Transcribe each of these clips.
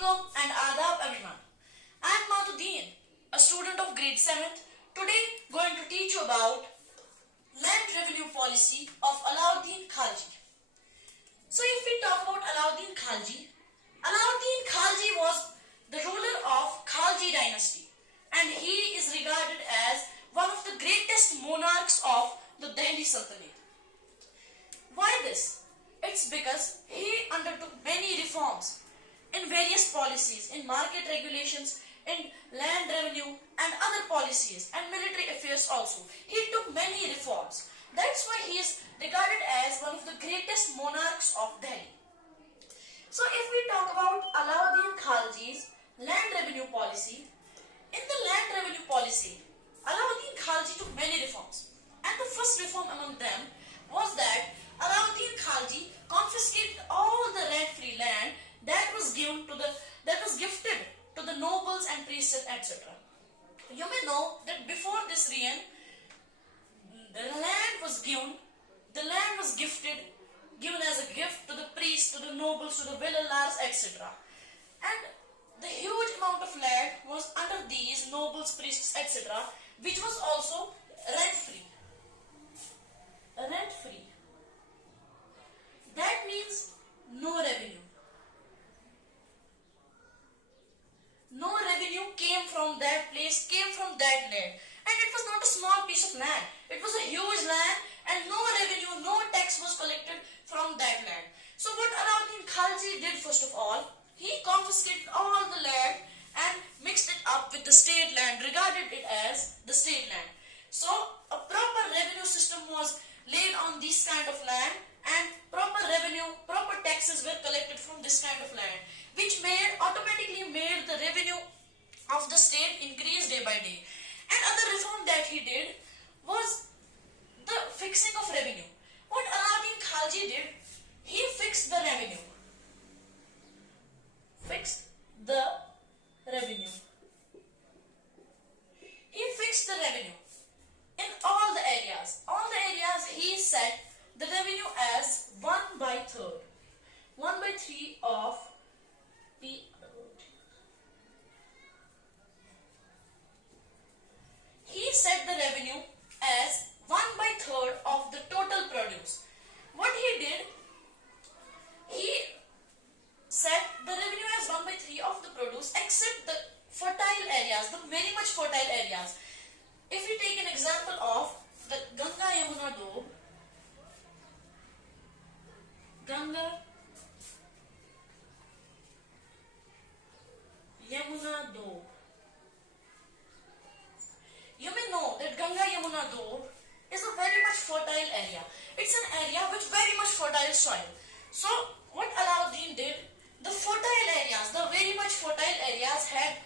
alaikum and adab everyone. I am Allauddin, a student of grade 7th. Today going to teach you about land revenue policy of Allauddin Khilji. So if we talk about Allauddin Khilji was the ruler of Khilji dynasty and he is regarded as one of the greatest monarchs of the Delhi Sultanate. Why this? It's because he undertook many reforms in various policies, in market regulations, in land revenue and other policies and military affairs also. He took many reforms. That's why he is regarded as one of the greatest monarchs of Delhi. So if we talk about Allauddin Khilji's land revenue policy, in the land revenue policy, Allauddin Khilji took many reforms. And the first reform among them was that Allauddin Khilji confiscated all the rent-free land that was gifted to the nobles and priests, etc. You may know that before this reign, the land was gifted, given as a gift to the priests, to the nobles, to the villagers, etc. And the huge amount of land was under these nobles, priests, etc., which was also rent-free. Rent-free. That means no revenue. No revenue came from that place, came from that land. And it was not a small piece of land. It was a huge land and no revenue, no tax was collected from that land. So what Allauddin Khilji did first of all, he confiscated all the land and mixed it up with the state land, regarded it as the state land. So a proper revenue system was laid on this kind of land and proper revenue, proper taxes were collected from this kind of land, which automatically made the revenue of the state increase day by day. And other reform that he did was the fixing of revenue. What Allauddin Khilji did, he fixed the revenue. Fixed the revenue. He fixed the revenue in all the areas. All the areas he set the revenue as 1/3. 1/3 of P. He set the revenue as 1/3 of the total produce. What he did, he set the revenue as 1/3 of the produce except the fertile areas, the very much fertile areas. If we take an example of the Ganga Yamuna Doab, Ganga Yamuna Doab. You may know that Ganga Yamuna Doab is a very much fertile area. It's an area with very much fertile soil. So what Allauddin did, the fertile areas, the very much fertile areas had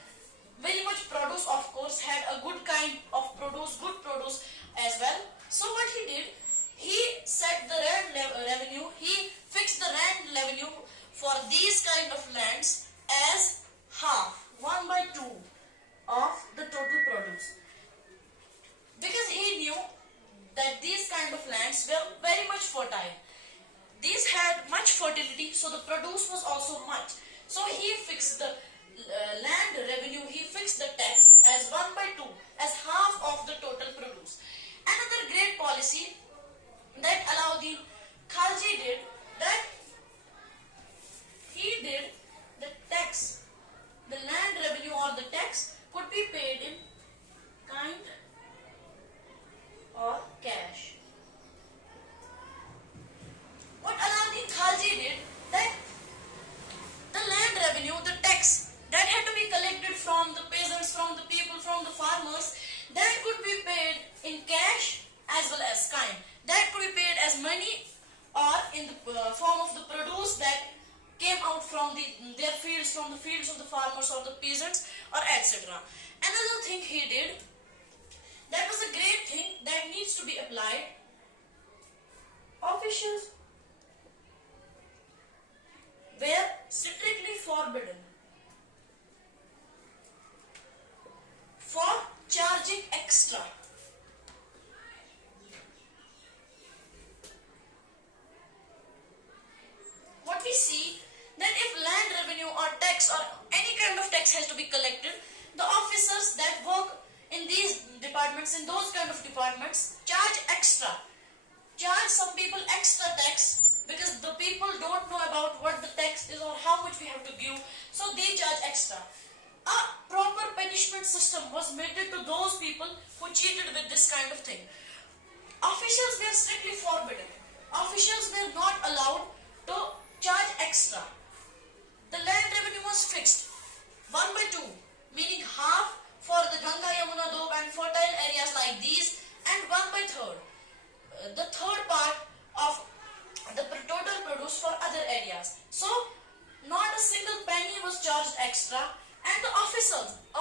very much produce, of course, had a good kind of produce, good produce as well. So what he did, he set the rent revenue, he fixed the rent revenue for these kind of lands as half, 1/2 of the total produce. Because he knew that these kind of lands were very much fertile. These had much fertility, so the produce was also much. So he fixed the land revenue, he fixed the tax as 1/2, as half of the total produce. Another great policy that Allauddin Khilji did, that he did the tax, the land revenue or the tax could be paid in kind or cash. What Allauddin Khilji did, that the land revenue, the tax that had to be collected from the peasants, from the people, from the farmers, that could be paid in cash as well as kind. That could be paid as money or in the form of the produce that came out from their fields, from the fields of the farmers or the peasants or etc. Another thing he did, that was a great thing that needs to be applied. Officials were strictly forbidden for charging extra. What we see, that if land revenue or tax or tax has to be collected. The officers that work in these departments, in those kind of departments, charge extra. Charge some people extra tax because the people don't know about what the tax is or how much we have to give. So they charge extra. A proper punishment system was made to those people who cheated with this kind of thing. Officials were strictly forbidden. Officials were not allowed to charge extra. The land revenue was fixed 1/2, meaning half for the Ganga, Yamuna, Doab and fertile areas like these, and 1/3, the third part of the total produce for other areas. So not a single penny was charged extra, and the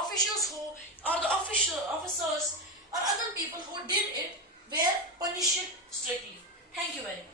officials who, or the officers or other people who did it were punished strictly. Thank you very much.